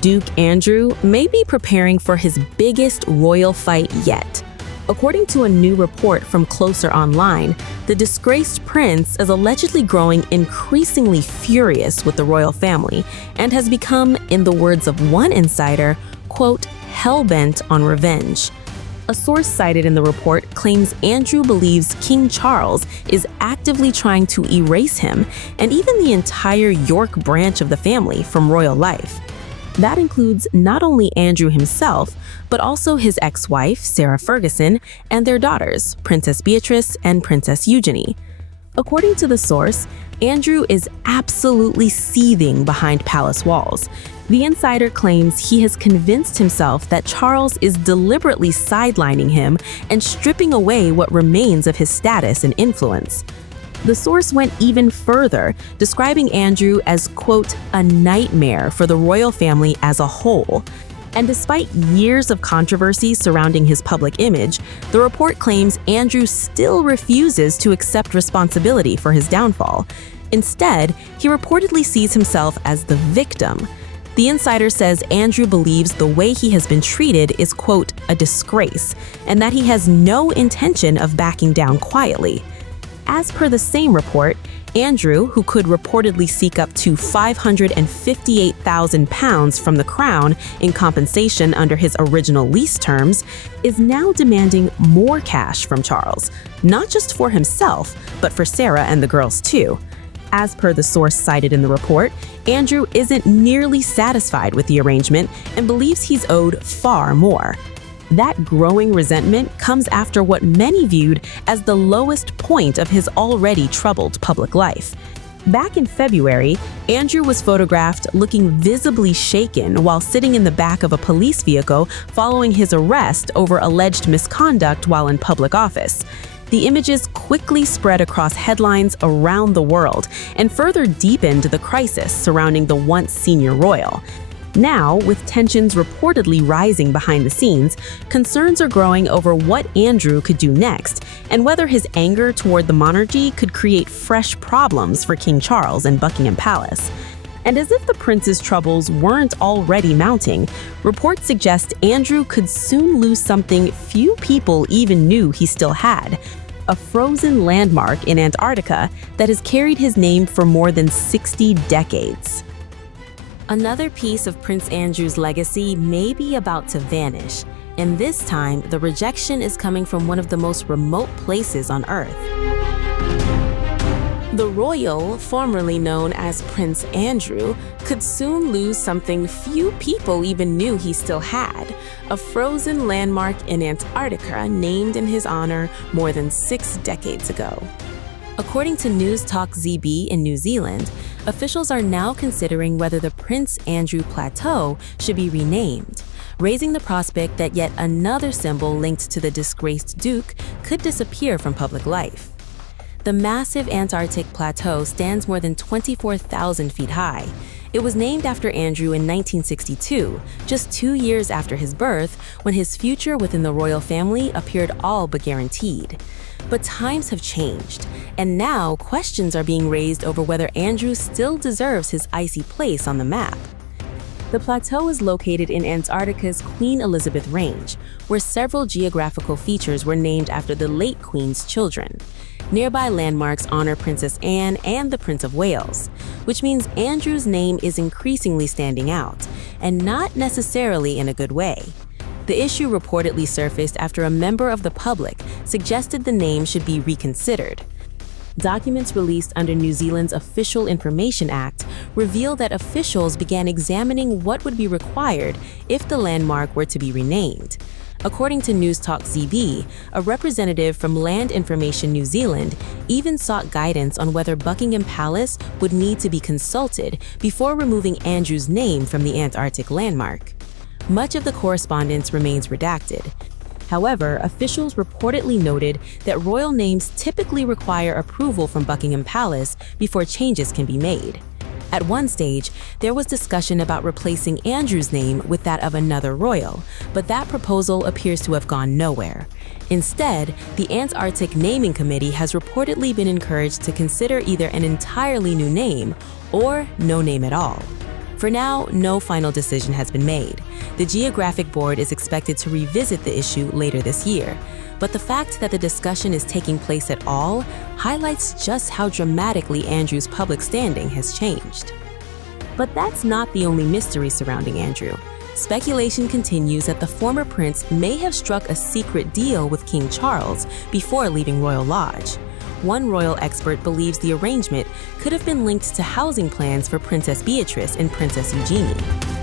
Duke Andrew may be preparing for his biggest royal fight yet. According to a new report from Closer Online, the disgraced prince is allegedly growing increasingly furious with the royal family and has become, in the words of one insider, quote, "hell-bent on revenge." A source cited in the report claims Andrew believes King Charles is actively trying to erase him and even the entire York branch of the family from royal life. That includes not only Andrew himself, but also his ex-wife, Sarah Ferguson, and their daughters, Princess Beatrice and Princess Eugenie. According to the source, Andrew is absolutely seething behind palace walls. The insider claims he has convinced himself that Charles is deliberately sidelining him and stripping away what remains of his status and influence. The source went even further, describing Andrew as, quote, "a nightmare for the royal family as a whole." And despite years of controversy surrounding his public image, the report claims Andrew still refuses to accept responsibility for his downfall. Instead, he reportedly sees himself as the victim. The insider says Andrew believes the way he has been treated is, quote, "a disgrace," and that he has no intention of backing down quietly. As per the same report, Andrew, who could reportedly seek up to £558,000 from the crown in compensation under his original lease terms, is now demanding more cash from Charles, not just for himself, but for Sarah and the girls too. As per the source cited in the report, Andrew isn't nearly satisfied with the arrangement and believes he's owed far more. That growing resentment comes after what many viewed as the lowest point of his already troubled public life. Back in February, Andrew was photographed looking visibly shaken while sitting in the back of a police vehicle following his arrest over alleged misconduct while in public office. The images quickly spread across headlines around the world and further deepened the crisis surrounding the once senior royal. Now, with tensions reportedly rising behind the scenes, concerns are growing over what Andrew could do next and whether his anger toward the monarchy could create fresh problems for King Charles and Buckingham Palace. And as if the prince's troubles weren't already mounting, reports suggest Andrew could soon lose something few people even knew he still had: a frozen landmark in Antarctica that has carried his name for more than 60 decades. Another piece of Prince Andrew's legacy may be about to vanish, and this time the rejection is coming from one of the most remote places on Earth. The royal, formerly known as Prince Andrew, could soon lose something few people even knew he still had: a frozen landmark in Antarctica named in his honor more than 6 decades ago. According to News Talk ZB in New Zealand, officials are now considering whether the Prince Andrew Plateau should be renamed, raising the prospect that yet another symbol linked to the disgraced Duke could disappear from public life. The massive Antarctic plateau stands more than 24,000 feet high. It was named after Andrew in 1962, just 2 years after his birth, when his future within the royal family appeared all but guaranteed. But times have changed, and now questions are being raised over whether Andrew still deserves his icy place on the map. The plateau is located in Antarctica's Queen Elizabeth Range, where several geographical features were named after the late Queen's children. Nearby landmarks honor Princess Anne and the Prince of Wales, which means Andrew's name is increasingly standing out, and not necessarily in a good way. The issue reportedly surfaced after a member of the public suggested the name should be reconsidered. Documents released under New Zealand's Official Information Act reveal that officials began examining what would be required if the landmark were to be renamed. According to News Talk ZB, a representative from Land Information New Zealand even sought guidance on whether Buckingham Palace would need to be consulted before removing Andrew's name from the Antarctic landmark. Much of the correspondence remains redacted. However, officials reportedly noted that royal names typically require approval from Buckingham Palace before changes can be made. At one stage, there was discussion about replacing Andrew's name with that of another royal, but that proposal appears to have gone nowhere. Instead, the Antarctic Naming Committee has reportedly been encouraged to consider either an entirely new name or no name at all. For now, no final decision has been made. The Geographic Board is expected to revisit the issue later this year, but the fact that the discussion is taking place at all highlights just how dramatically Andrew's public standing has changed. But that's not the only mystery surrounding Andrew. Speculation continues that the former prince may have struck a secret deal with King Charles before leaving Royal Lodge. One royal expert believes the arrangement could have been linked to housing plans for Princess Beatrice and Princess Eugenie.